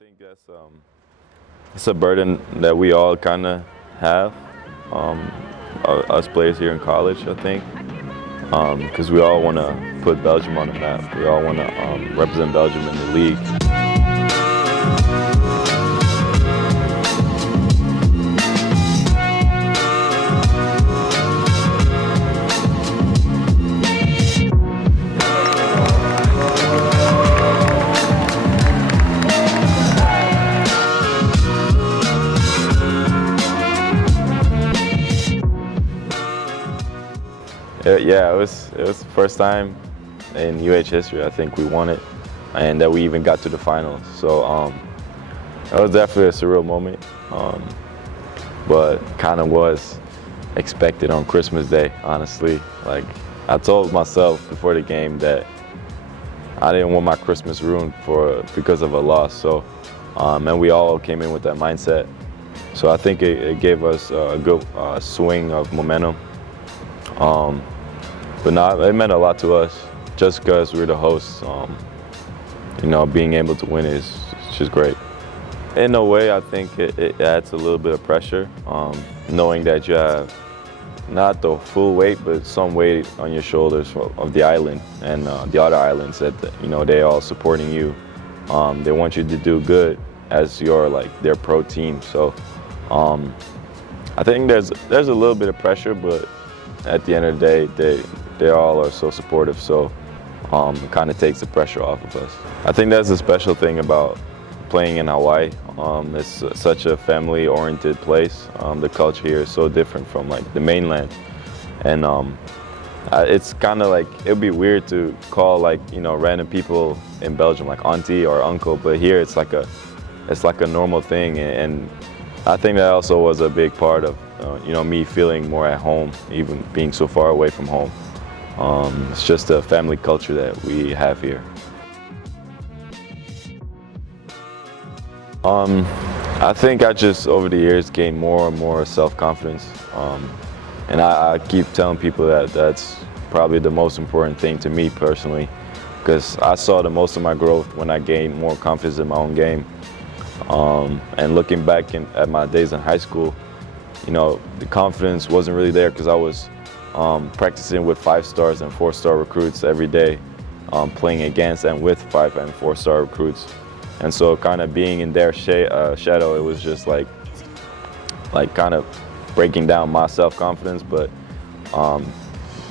think it's a burden that we all kind of have, us players here in college, I think, because we all want to put Belgium on the map. We all want to represent Belgium in the league. Yeah, it was the first time in UH history I think we won it, and that we even got to the finals. So it was definitely a surreal moment, but kind of was expected on Christmas Day. Honestly, like I told myself before the game that I didn't want my Christmas ruined because of a loss. So and we all came in with that mindset. So I think it gave us a good swing of momentum. But no, it meant a lot to us just because we're the hosts. Being able to win is just great. In a way, I think it adds a little bit of pressure, knowing that you have not the full weight, but some weight on your shoulders of the island and the other islands that they're all supporting you. They want you to do good as their pro team. So I think there's a little bit of pressure, but at the end of the day, they all are so supportive, so it kind of takes the pressure off of us. I think that's the special thing about playing in Hawaii. It's such a family-oriented place. The culture here is so different from the mainland, and it's kind of like it'd be weird to call random people in Belgium like auntie or uncle, but here it's like a normal thing, and I think that also was a big part of me feeling more at home, even being so far away from home. It's just a family culture that we have here. I think I just over the years gained more and more self-confidence, and I keep telling people that that's probably the most important thing to me personally, because I saw the most of my growth when I gained more confidence in my own game. And looking back at my days in high school, the confidence wasn't really there because I was practicing with 5-stars and 4-star recruits every day, playing against and with 5- and 4-star recruits. And so kind of being in their shadow, it was just like kind of breaking down my self-confidence. But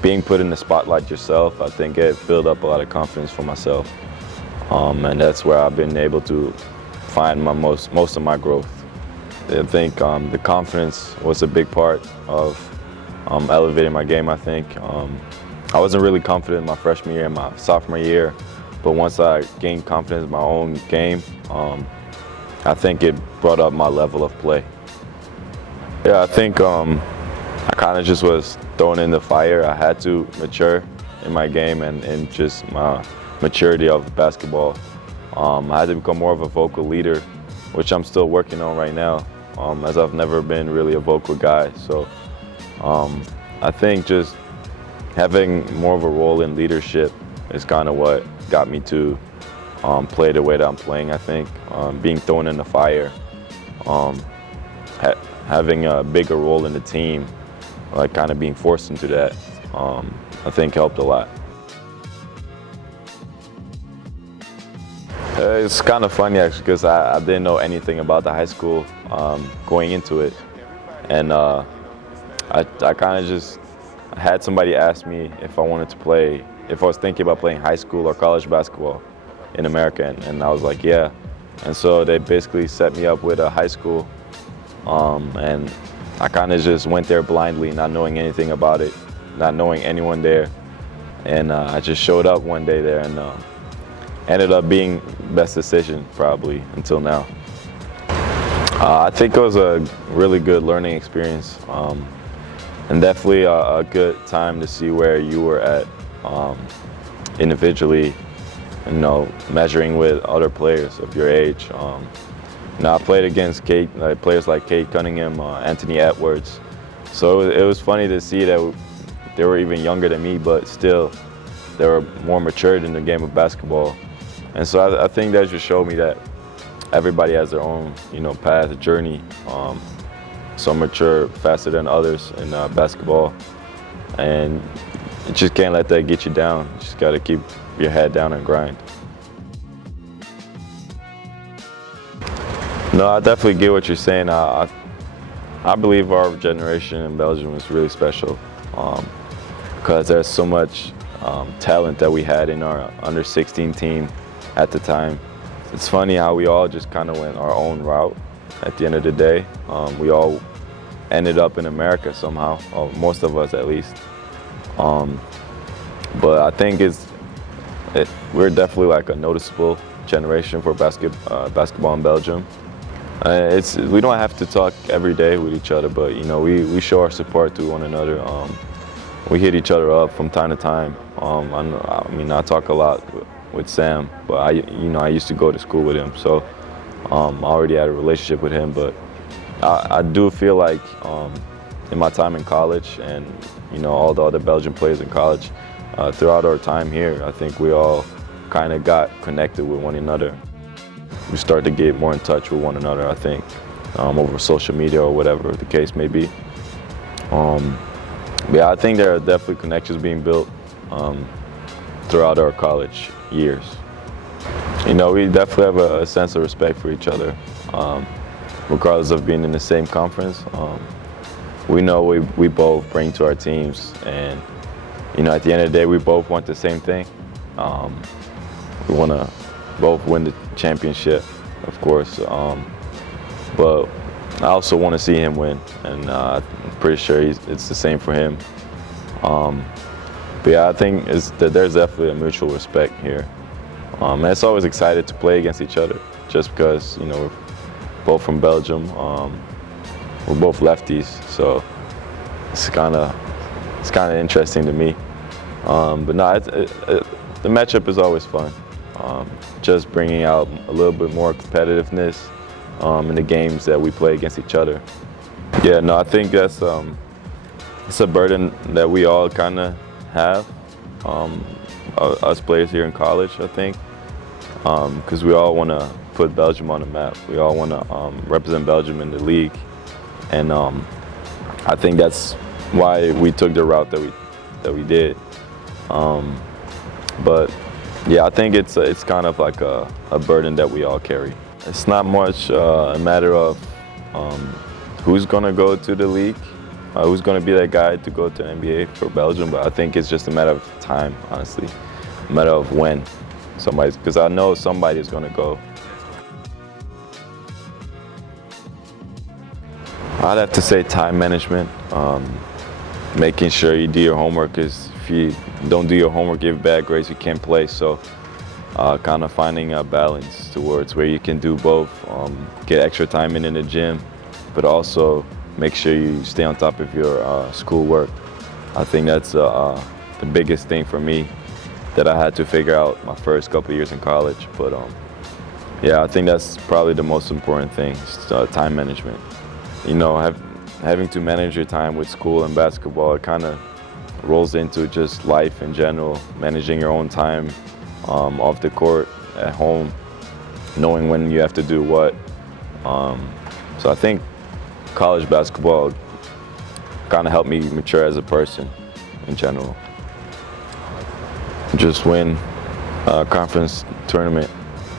being put in the spotlight yourself, I think it built up a lot of confidence for myself. And that's where I've been able to find most of my growth. I think the confidence was a big part of elevating my game, I think. I wasn't really confident in my freshman year and my sophomore year, but once I gained confidence in my own game, I think it brought up my level of play. Yeah, I think I kind of just was thrown in the fire. I had to mature in my game and just my maturity of basketball. I had to become more of a vocal leader, which I'm still working on right now, as I've never been really a vocal guy. So I think just having more of a role in leadership is kind of what got me to play the way that I'm playing, I think. Being thrown in the fire, having a bigger role in the team, kind of being forced into that, I think helped a lot. It's kind of funny actually, because I didn't know anything about the high school going into it, and I kind of just had somebody ask me if I wanted to play, if I was thinking about playing high school or college basketball in America, and I was like, yeah. And so they basically set me up with a high school, and I kind of just went there blindly, not knowing anything about it, not knowing anyone there, and I just showed up one day there and ended up being best decision probably until now. I think it was a really good learning experience, and definitely a good time to see where you were at individually, measuring with other players of your age. I played against players like Kate Cunningham, Anthony Edwards, so it was funny to see that they were even younger than me, but still they were more matured in the game of basketball. And so I think that just showed me that everybody has their own, path, journey. Some mature faster than others in basketball, and you just can't let that get you down. You just got to keep your head down and grind. No, I definitely get what you're saying. I believe our generation in Belgium is really special because there's so much talent that we had in our under 16 team at the time. It's funny how we all just kind of went our own route at the end of the day. We all ended up in America somehow, or most of us at least. But I think we're definitely like a noticeable generation for basketball in Belgium. We don't have to talk every day with each other, but we show our support to one another. We hit each other up from time to time. I talk a lot with Sam, but I used to go to school with him, so I already had a relationship with him. But I do feel like in my time in college and all the other Belgian players in college, throughout our time here, I think we all kind of got connected with one another. We started to get more in touch with one another, I think, over social media or whatever the case may be. Yeah, I think there are definitely connections being built throughout our college years. We definitely have a sense of respect for each other, regardless of being in the same conference. We know we both bring to our teams, and at the end of the day, we both want the same thing. We want to both win the championship, of course, but I also want to see him win, and I'm pretty sure it's the same for him. But yeah, I think that there's definitely a mutual respect here. And it's always excited to play against each other, just because we're both from Belgium. We're both lefties, so it's kind of interesting to me. But no, the matchup is always fun. Just bringing out a little bit more competitiveness in the games that we play against each other. Yeah, no, I think that's it's a burden that we all kind of have, us players here in college, I think, because we all want to put Belgium on the map. We all want to represent Belgium in the league, and I think that's why we took the route that we did. But yeah, I think it's kind of like a burden that we all carry. It's not much a matter of who's going to go to the league, who's going to be that guy to go to the NBA for Belgium, but I think it's just a matter of time, honestly, a matter of when because I know somebody is going to go. I'd have to say time management, making sure you do your homework, because if you don't do your homework, give bad grades, you can't play. So kind of finding a balance towards where you can do both, get extra time in the gym, but also make sure you stay on top of your schoolwork. I think that's the biggest thing for me that I had to figure out my first couple years in college. But yeah, I think that's probably the most important thing, is time management. Having to manage your time with school and basketball, it kind of rolls into just life in general, managing your own time off the court, at home, knowing when you have to do what. So I think college basketball kind of helped me mature as a person in general. Just win a conference tournament.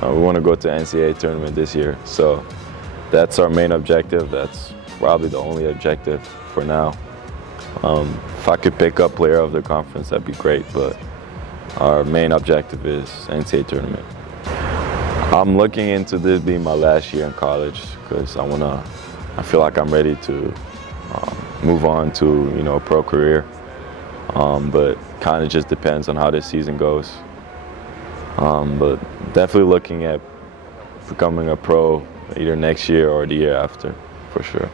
We want to go to the NCAA tournament this year, so that's our main objective. That's probably the only objective for now. If I could pick up player of the conference, that'd be great, but our main objective is NCAA tournament. I'm looking into this being my last year in college, because I feel like I'm ready to move on to a pro career, but kind of just depends on how this season goes. But definitely looking at becoming a pro either next year or the year after, for sure.